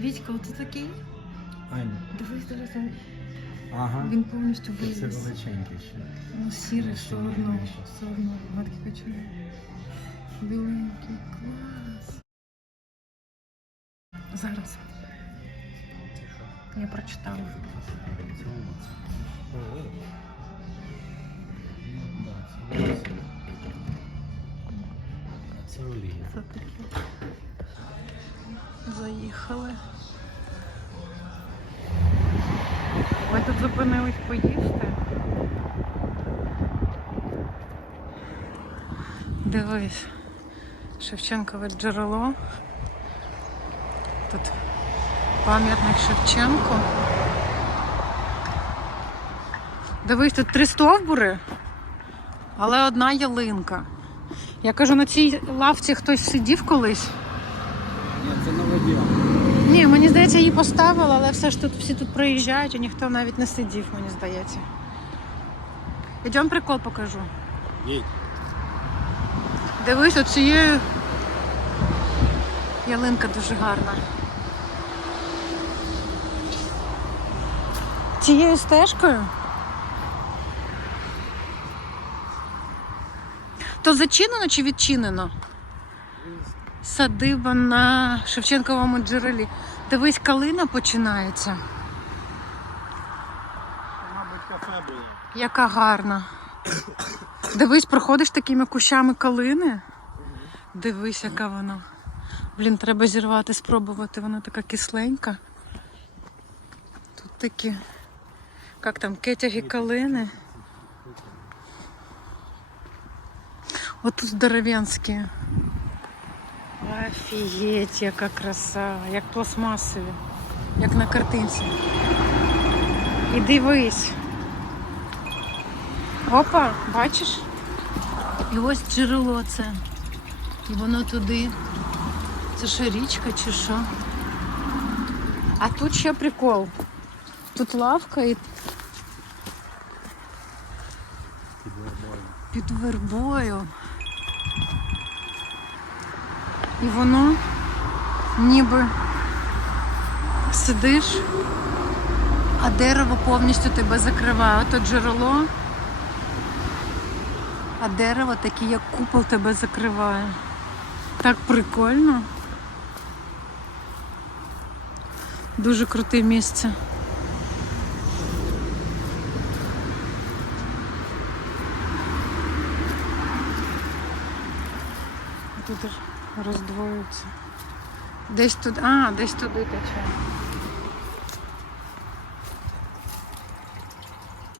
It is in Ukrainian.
Вітька, оце такий? Ань, Дивись, дивись, він- ага. він повністю Це виліз. величенький ще. Ну, сірий, все одно, все одно. Гадкий качує. Біленький, клас. Зараз. Я прочитала. Це олія. Це таке. Заїхали. Ви тут зупинились поїсти. Дивись. Шевченкове джерело. Тут пам'ятник Шевченку. Дивись, тут три стовбури, але одна ялинка. Я кажу, на цій лавці хтось сидів колись. Ні, це новоділ. Ні, мені здається, її поставили, але все ж тут всі тут проїжджають і ніхто навіть не сидів, мені здається. Ідемо прикол покажу. Їдь. Дивись, оцією ялинка дуже гарна. Цією стежкою. То зачинено чи відчинено? Садиба на Шевченковому джерелі. Дивись, калина починається. Мабуть, кафе було. Яка гарна. Дивись, проходиш такими кущами калини. Дивись, яка вона. Блін, треба зірвати, спробувати. Вона така кисленька. Тут такі, як там, кетяги калини. Отут здоровенські. Офігеть, яка краса, як пластмасові, як на картинці. І дивись. Опа, бачиш? І ось джерело це. І воно туди. Це що річка чи що? А тут ще прикол. Тут лавка і Під вербою. під вербою. І воно ніби сидиш, а дерево повністю тебе закриває. Ото джерело, а дерево таке, як купол тебе закриває. Так прикольно. Дуже круте місце. Тут аж роздвоюється. Десь туди. А, десь туди тече.